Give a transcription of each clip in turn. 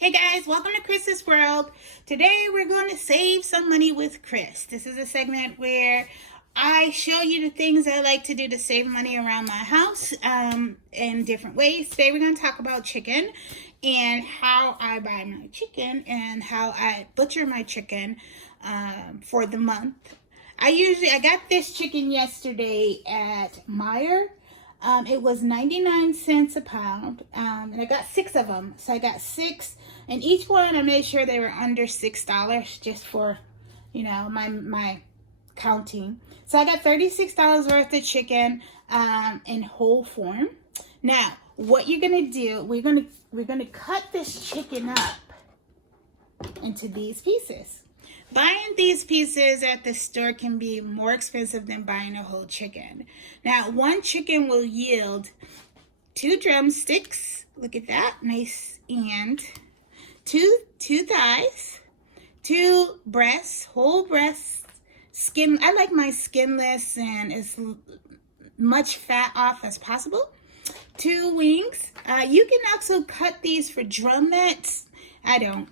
Hey guys, welcome to Kris's World. Today we're going to save some money with Kris. This is a segment where I show you the things I like to do to save money around my house in different ways. Today we're going to talk about chicken and how I buy my chicken and how I butcher my chicken for the month. I got this chicken yesterday at Meijer. It was 99 cents a pound, and I got 6 of them. So I got 6, and each one I made sure they were under $6 just for, my counting. So I got $36 worth of chicken in whole form. Now, what you're gonna do? We're gonna cut this chicken up into these pieces. Buying these pieces at the store can be more expensive than buying a whole chicken. Now, one chicken will yield 2 drumsticks. Look at that, nice, and two thighs, 2 breasts, whole breasts, skin. I like my skinless and as much fat off as possible. 2 wings. You can also cut these for drumettes. I don't.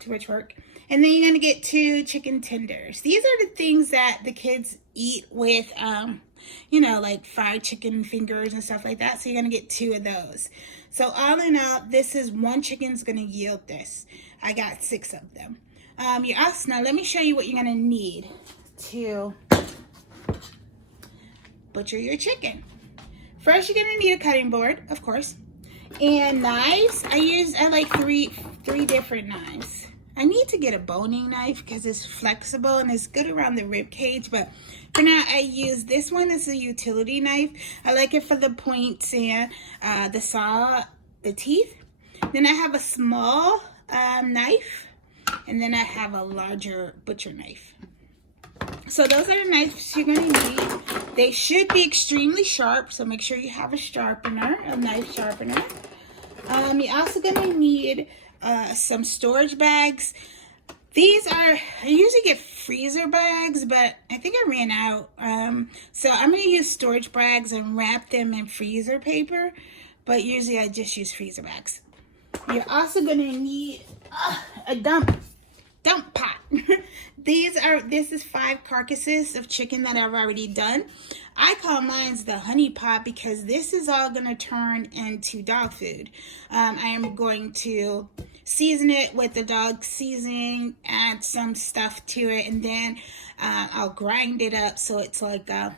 Too much work. And then you're going to get 2 chicken tenders. These are the things that the kids eat with, like fried chicken fingers and stuff like that. So you're going to get 2 of those. So all in all, this is 1 chicken's going to yield this. I got 6 of them. Now let me show you what you're going to need to butcher your chicken. First, you're going to need a cutting board, of course. And knives. I like three different knives. I need to get a boning knife because it's flexible and it's good around the rib cage. But for now, I use this one. It's a utility knife. I like it for the points and the teeth. Then I have a small knife. And then I have a larger butcher knife. So those are the knives you're going to need. They should be extremely sharp. So make sure you have a sharpener, a knife sharpener. You're also going to need some storage bags. I usually get freezer bags, but I think I ran out. So I'm going to use storage bags and wrap them in freezer paper, but usually I just use freezer bags. You're also going to need a dump pot. This is 5 carcasses of chicken that I've already done. I call mine the honey pot because this is all going to turn into dog food. I am going to season it with the dog seasoning, add some stuff to it, and then I'll grind it up so it's like a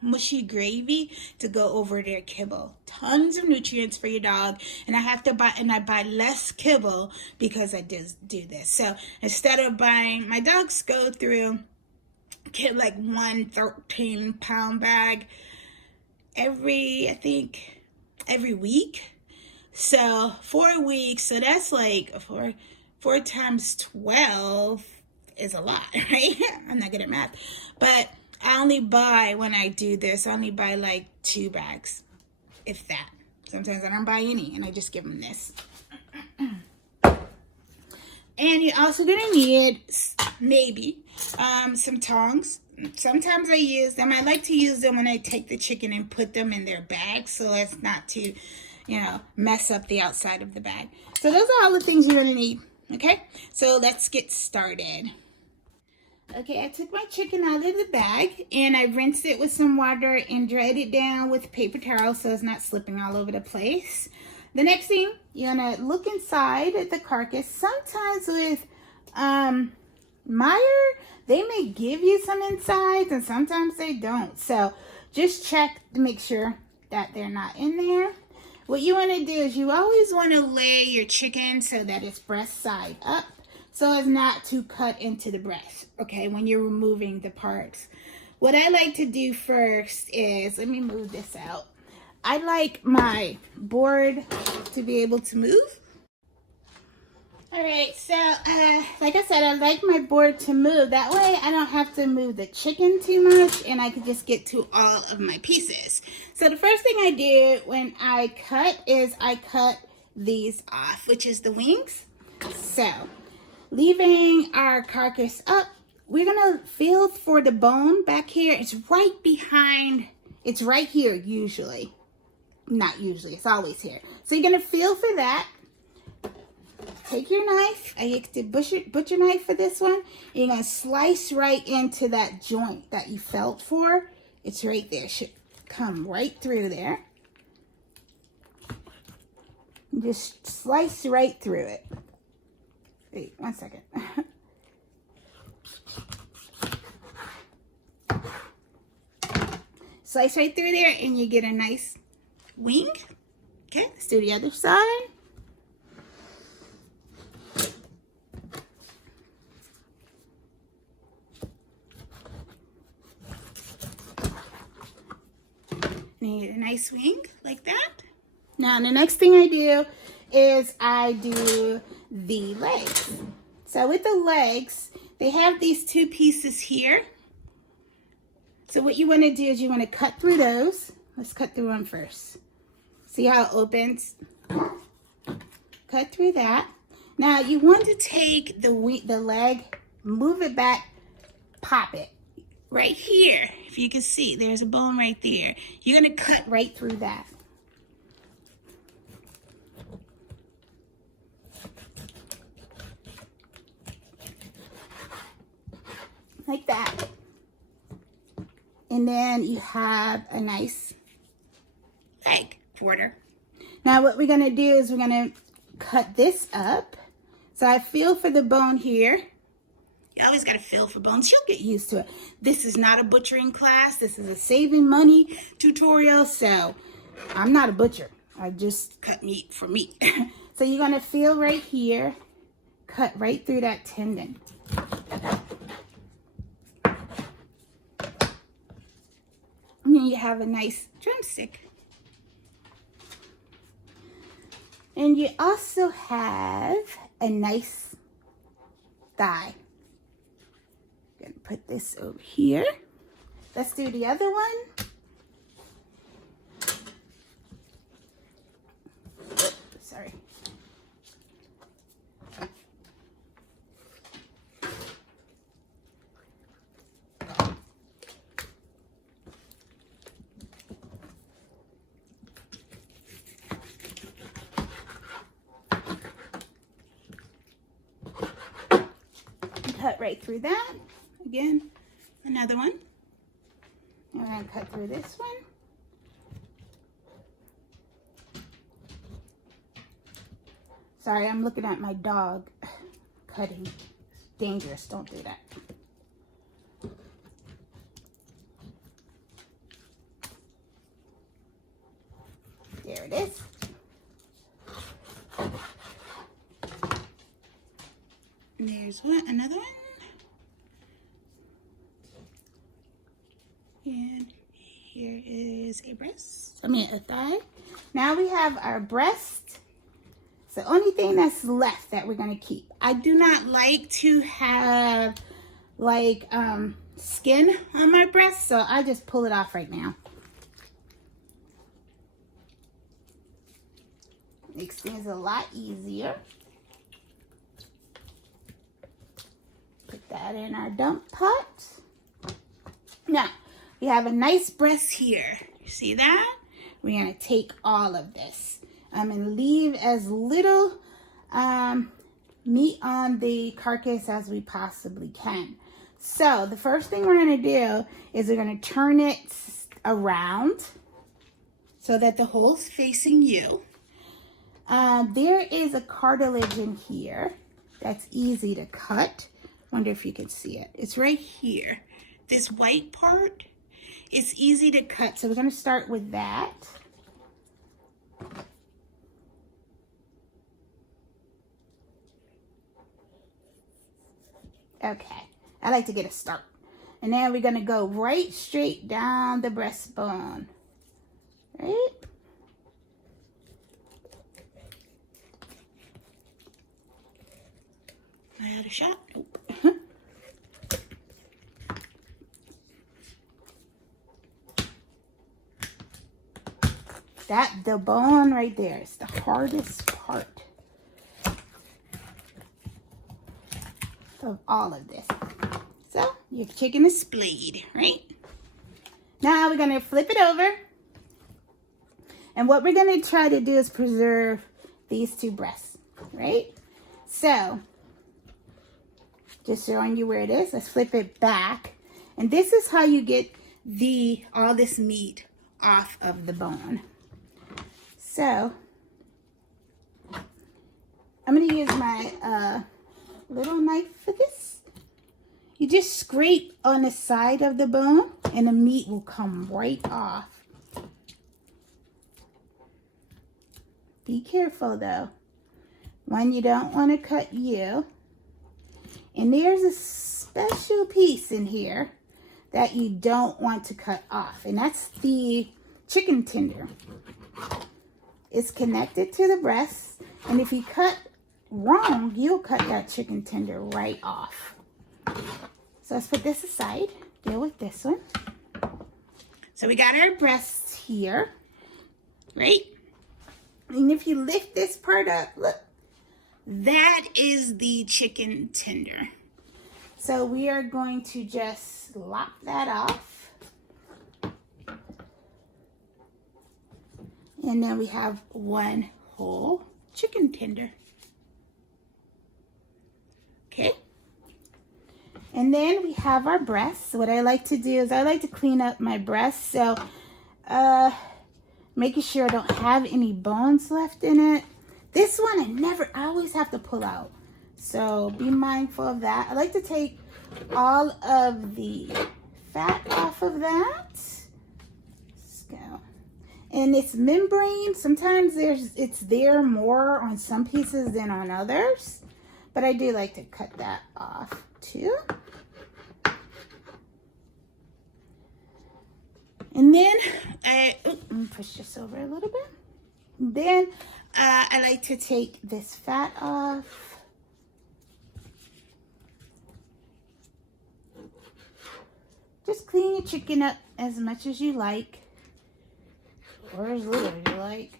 mushy gravy to go over their kibble. Tons of nutrients for your dog, and I buy less kibble because I just do this. So instead of buying, my dogs go through like 1 13-pound bag every week. So 4 weeks, so that's like 4 times 12 is a lot, right? I'm not good at math, but when I do this, I only buy like 2 bags, if that. Sometimes I don't buy any, and I just give them this. And you're also going to need, maybe, some tongs. Sometimes I use them. I like to use them when I take the chicken and put them in their bag, so as not to, mess up the outside of the bag. So those are all the things you're going to need, okay? So let's get started. Okay, I took my chicken out of the bag and I rinsed it with some water and dried it down with paper towel so it's not slipping all over the place. The next thing, you're gonna look inside at the carcass. Sometimes with Meijer, they may give you some insides and sometimes they don't. So just check to make sure that they're not in there. What you want to do is you always want to lay your chicken so that it's breast side up, so as not to cut into the breast, okay, when you're removing the parts. What I like to do first is, let me move this out. I like my board to be able to move. All right, so like I said, I like my board to move. That way I don't have to move the chicken too much and I can just get to all of my pieces. So the first thing I do when I cut is I cut these off, which is the wings. So leaving our carcass up, we're gonna feel for the bone back here. It's right behind, it's right here usually. Not usually, it's always here. So you're gonna feel for that. take your knife. I used the butcher knife for this one. And you're going to slice right into that joint that you felt for. It's right there. It should come right through there. Just slice right through it. Wait, 1 second. Slice right through there and you get a nice wing. Okay, let's do the other side. And you get a nice wing like that. Now, the next thing I do is I do the legs. So with the legs, they have these two pieces here. So what you want to do is you want to cut through those. Let's cut through one first. See how it opens? Cut through that. Now you want to take the leg, move it back, pop it. Right here, if you can see, there's a bone right there. You're going to cut right through that. Like that. And then you have a nice leg quarter. Now what we're going to do is we're going to cut this up. So I feel for the bone here. You always got to feel for bones. You'll get used to it. This is not a butchering class. This is a saving money tutorial. So I'm not a butcher. I just cut meat for meat. So you're going to feel right here. Cut right through that tendon. And then you have a nice drumstick. And you also have a nice thigh. I'm gonna put this over here. Let's do the other one. Sorry. Cut right through that. Again, another one. And we're going to cut through this one. Sorry, I'm looking at my dog cutting. It's dangerous. Don't do that. There it is. And there's one, another one. And here is a breast. I mean a thigh. Now we have our breast. It's the only thing that's left that we're gonna keep. I do not like to have like skin on my breast, so I just pull it off right now. Makes things a lot easier. Put that in our dump pot. Now, we have a nice breast here. You see that? We're going to take all of this and leave as little meat on the carcass as we possibly can. So, the first thing we're going to do is we're going to turn it around so that the hole's facing you. There is a cartilage in here that's easy to cut. Wonder if you can see it. It's right here. This white part is easy to cut. So we're going to start with that. Okay. I like to get a start. And then we're going to go right straight down the breastbone. Right? I had a shot. Nope. The bone right there is the hardest part of all of this. So your chicken is splayed, right? Now we're going to flip it over. And what we're going to try to do is preserve these two breasts, right? So, just showing you where it is. Let's flip it back. And this is how you get all this meat off of the bone. So, I'm going to use my little knife for this. You just scrape on the side of the bone and the meat will come right off. Be careful though. One, you don't want to cut you. And there's a special piece in here that you don't want to cut off. And that's the chicken tender. It's connected to the breast. And if you cut wrong, you'll cut that chicken tender right off. So let's put this aside. Deal with this one. So we got our breasts here, right? And if you lift this part up, look, that is the chicken tender. So we are going to just lop that off. And then we have one whole chicken tender. Okay. And then we have our breasts. What I like to do is I like to clean up my breasts. So making sure I don't have any bones left in it. This one I always have to pull out. So be mindful of that. I like to take all of the fat off of that. Let's go. And it's membrane. Sometimes it's there more on some pieces than on others. But I do like to cut that off too. And then let me push this over a little bit. Then I like to take this fat off. Just clean your chicken up as much as you like, or as little as you like.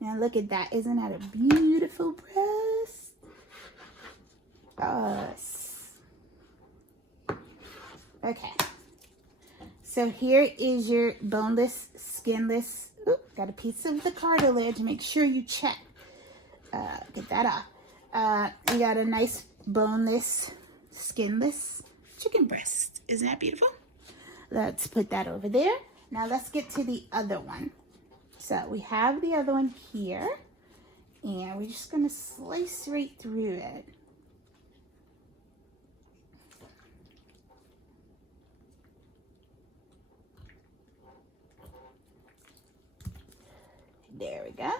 Now look at that. Isn't that a beautiful breast? Okay. So here is your boneless, skinless. Oop, got a piece of the cartilage. Make sure you check. Get that off. You got a nice boneless, skinless chicken breast. Isn't that beautiful? Let's put that over there. Now let's get to the other one. So we have the other one here, and we're just going to slice right through it. There we go.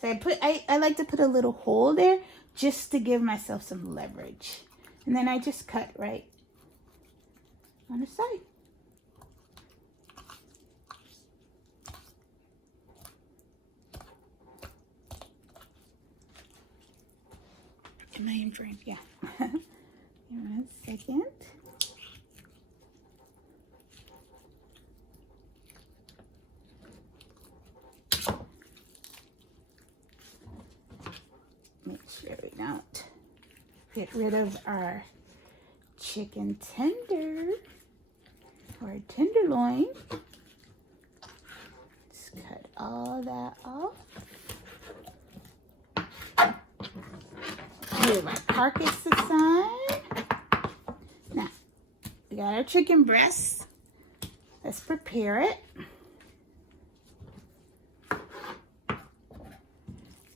So I like to put a little hole there just to give myself some leverage. And then I just cut right on the side. Am I in frame? Yeah. Give me 1 second. Make sure we don't get rid of our chicken tender or tenderloin. Just cut all that off. Move our carcass aside. Now, we got our chicken breast. Let's prepare it.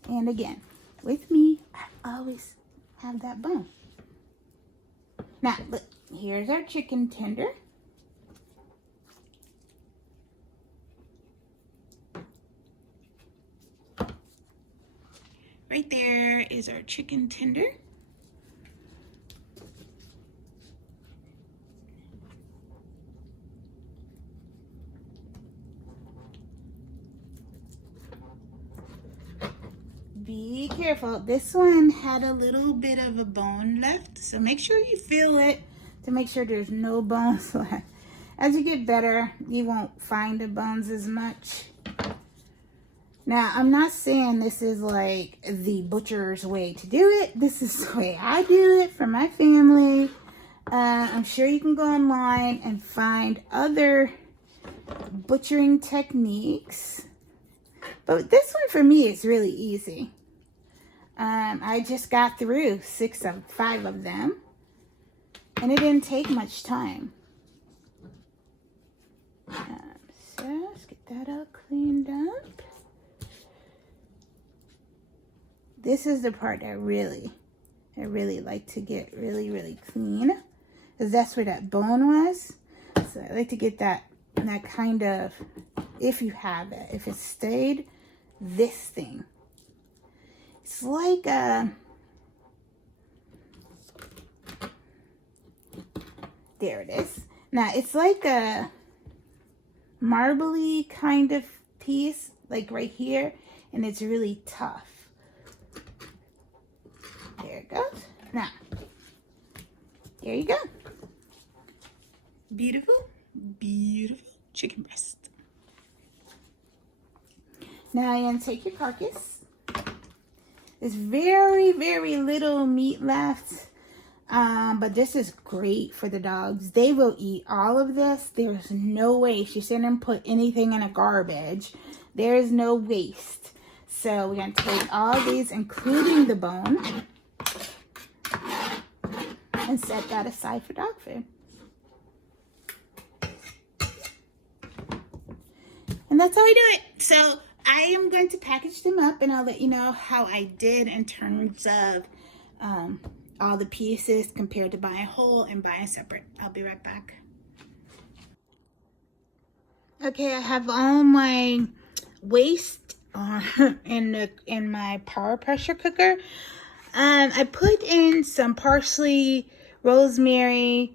And again, with me, I always have that bone. Now, look, here's our chicken tender. Right there is our chicken tender. Be careful. This one had a little bit of a bone left, so make sure you feel it to make sure there's no bones left. As you get better, you won't find the bones as much. Now, I'm not saying this is like the butcher's way to do it. This is the way I do it for my family. I'm sure you can go online and find other butchering techniques. But this one for me is really easy. I just got through 5 of them, and it didn't take much time. So let's get that all cleaned up. This is the part that I really like to get really clean, because that's where that bone was. So I like to get that kind of, if you have it, if it stayed, this thing. It's like there it is. Now it's like a marbly kind of piece, like right here, and it's really tough. There it goes. Now, there you go. Beautiful, beautiful chicken breast. Now you're going to take your carcass. There's very little meat left, but this is great for the dogs. They will eat all of this. There's no waste. You shouldn't put anything in a garbage. There is no waste. So we're going to take all these, including the bone, and set that aside for dog food. And that's how I do it. So I am going to package them up, and I'll let you know how I did in terms of all the pieces compared to buying whole and buying separate. I'll be right back. Okay, I have all my waste in my power pressure cooker. I put in some parsley, rosemary,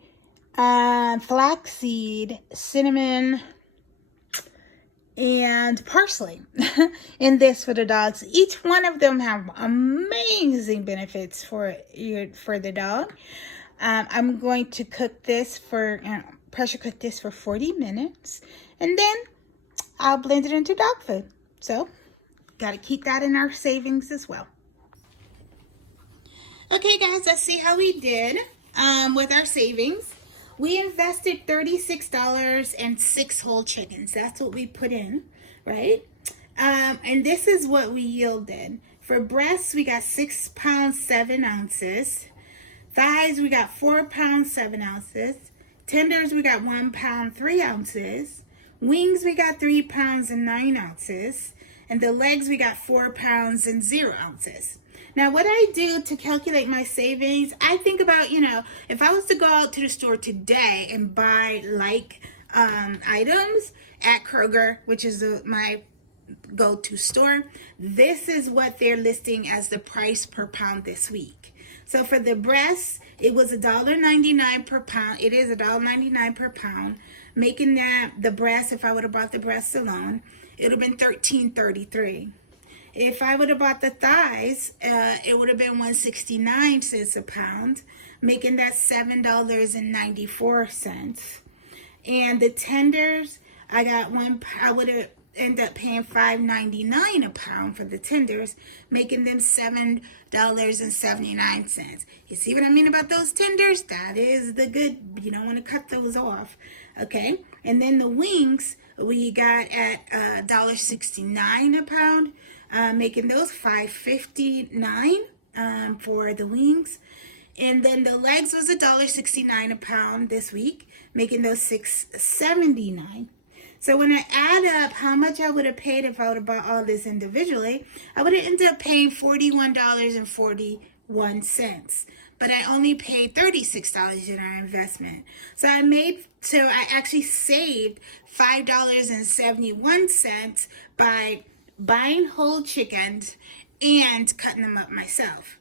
flaxseed, cinnamon, and parsley in this for the dogs. Each one of them have amazing benefits for the dog. I'm going to cook this pressure cook this for 40 minutes, and then I'll blend it into dog food. So, got to keep that in our savings as well. Okay guys, let's see how we did with our savings. We invested $36 and 6 whole chickens. That's what we put in, right? And this is what we yielded. For breasts, we got 6 pounds, 7 ounces. Thighs, we got 4 pounds, 7 ounces. Tenders, we got 1 pound, 3 ounces. Wings, we got 3 pounds and 9 ounces. And the legs, we got 4 pounds and 0 ounces. Now, what I do to calculate my savings, I think about, if I was to go out to the store today and buy items at Kroger, which is my go-to store, this is what they're listing as the price per pound this week. So for the breasts, it was $1.99 per pound. It is $1.99 per pound, making that the breast, if I would have bought the breasts alone, it would have been $13.33. If I would have bought the thighs, it would have been 169 cents a pound, making that $7.94. And the tenders, I would have ended up paying $5.99 a pound for the tenders, making them $7.79. You see what I mean about those tenders? That is the good, you don't want to cut those off, okay? And then the wings, we got at $1.69 a pound, making those $5.59 for the wings. And then the legs was $1.69 a pound this week, making those $6.79. So when I add up how much I would have paid if I would have bought all this individually, I would have ended up paying $41.41. But I only paid $36 in our investment. So I actually saved $5.71 by buying whole chickens and cutting them up myself.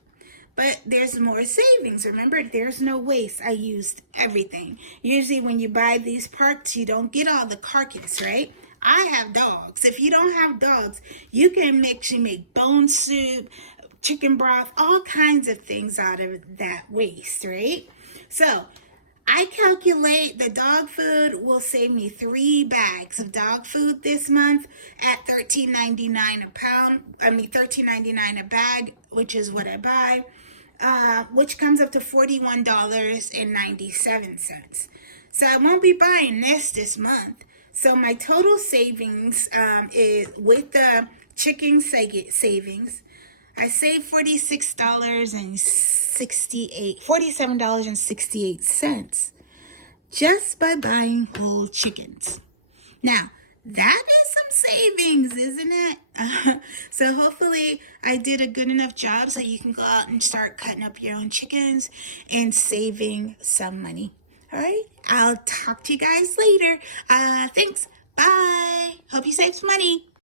But there's more savings. Remember, there's no waste. I used everything. Usually when you buy these parts, you don't get all the carcass, right? I have dogs. If you don't have dogs, you can actually make bone soup, chicken broth, all kinds of things out of that waste, right? So I calculate the dog food will save me 3 bags of dog food this month at $13.99 a pound. $13.99 a bag, which is what I buy, which comes up to $41.97. So I won't be buying this month. So my total savings is with the chicken savings. I saved $47.68 just by buying whole chickens. Now, that is some savings, isn't it? So hopefully I did a good enough job so you can go out and start cutting up your own chickens and saving some money. All right, I'll talk to you guys later. Thanks. Bye. Hope you saved some money.